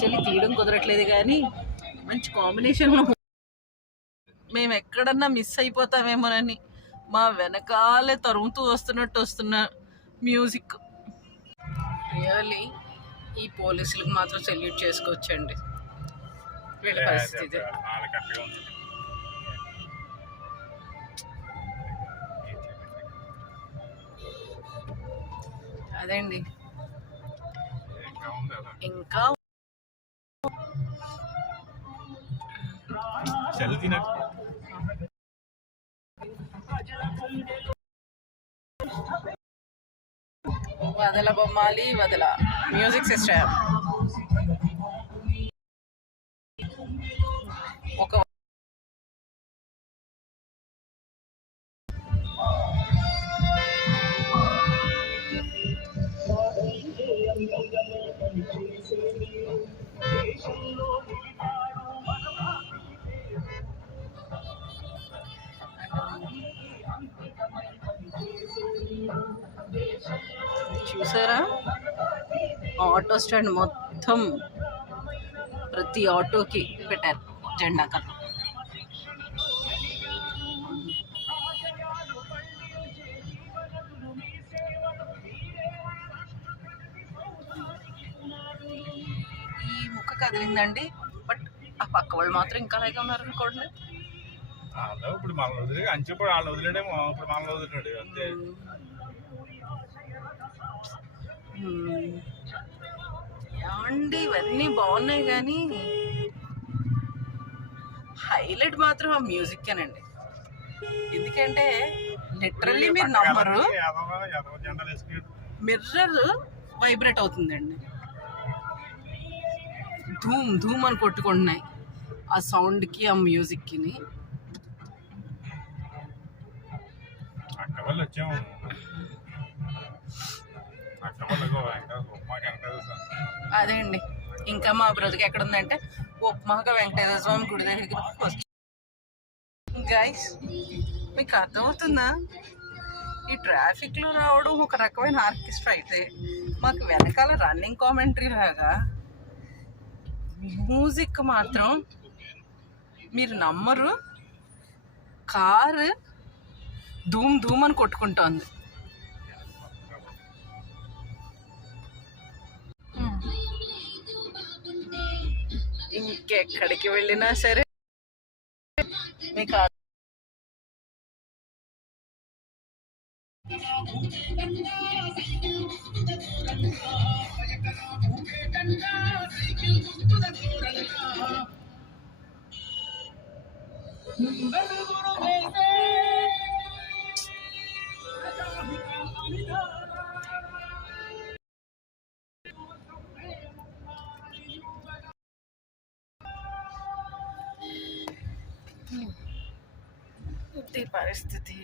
Actually తీయడం కుదరట్లేదు కానీ మంచి కాంబినేషన్లో మేము ఎక్కడన్నా మిస్ అయిపోతామేమోనని మా వెనకాలే తరుముతూ వస్తున్నట్టు వస్తున్న మ్యూజిక్ రియల్లీ ఈ పోలీసులకు మాత్రం సెల్యూట్ చేసుకోవచ్చండి. వీళ్ళ పరిస్థితి. అదండి. ఇంకా సెల్ఫీ వదల బొమ్మాలి వదల మ్యూజిక్ సిస్టమ్ ఆటో స్టాండ్ మొత్తం ప్రతి ఆటోకి పెట్టారు జెండా కలర్ ఈ ముక్క కదిలిందండి బట్ ఆ పక్క వాళ్ళు మాత్రం ఇంకా అలాగే ఉన్నారు అనుకోండి. ఇప్పుడు మనల్ని వదిలే అంచు ఇప్పుడు వాళ్ళు వదిలేడేమో ఇప్పుడు మనల్ని వదిలేడు అంతే. ఏమండి ఇవన్నీ బాగున్నాయి కానీ హైలైట్ మాత్రం ఆ మ్యూజిక్కేనండి ఎందుకంటే లిటరల్లీ మీరు నమ్మరు. మిర్రర్ వైబ్రేట్ అవుతుందండి. ధూమ్ ధూమ్ అని కొట్టుకుంటున్నాయి ఆ సౌండ్కి ఆ మ్యూజిక్కి అదే అండి ఇంకా మా బ్రతుకు ఎక్కడ ఉందంటే ఉప్మాక వెంకటేశ్వర స్వామి గుడి దగ్గరికి గైస్ మీకు అర్థమవుతుందా? ఈ ట్రాఫిక్లో రావడం ఒక రకమైన ఆర్కెస్ట్రా అయితే. మాకు వెనకాల రన్నింగ్ కామెంటరీ లాగా మ్యూజిక్ మాత్రం మీరు నమ్మరు. కారు ధూమ్ ధూమ్ అని కొట్టుకుంటోంది. ఇంకెక్కడికి వెళ్ళినా సరే మీకు ఆ- ఇది పరిస్థితి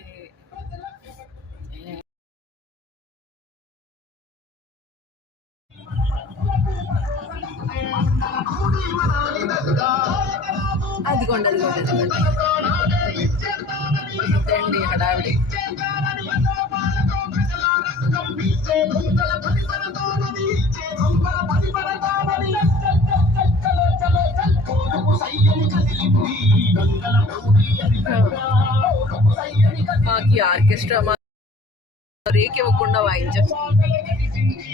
అదిగోండి అదిగోండి అదిగోండి ఇంతండి ఆర్కెస్ట్రా మా బ్రేక్ ఇవ్వకుండా వాయించేస్తుంది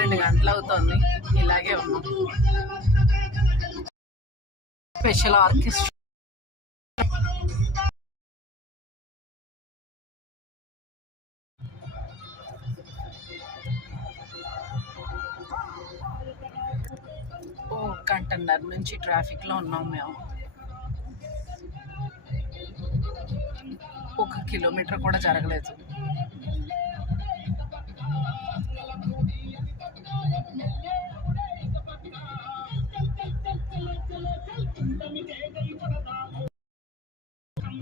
రెండు గంటలు అవుతుంది. ఇలాగే ఉన్నాం. Special orchestra. ఓ గంటన్నర నుంచి ట్రాఫిక్లో ఉన్నాం మేము. ఒక కిలోమీటర్ కూడా జరగలేదు.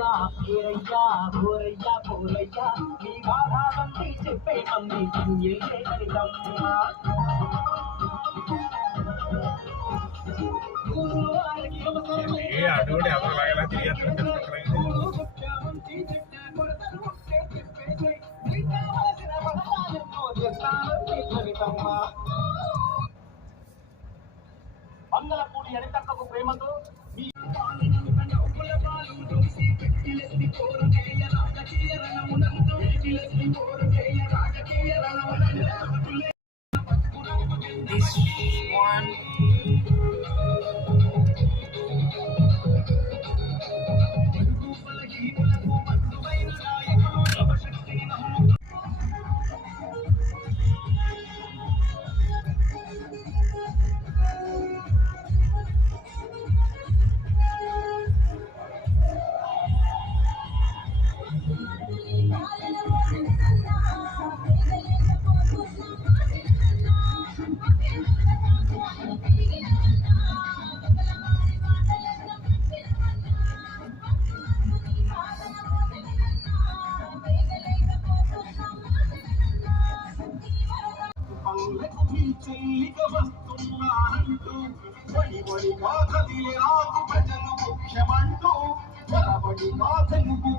ఎత్తయ్యా ఏరయ్యా గోరయ్యా పోరయ్యా నీ బాధాబంది చెప్పే మంది ఏ కనితమ్మా ఏ అటువంటి ఎవరు లాగేలా తిరిగేస్తారని మంగళపూడి అరితక్కకు ప్రేమతో మీ this వడి వడి గాథలిలే ప్రజలు ముఖ్యమంటూ వరబడి గాథలకు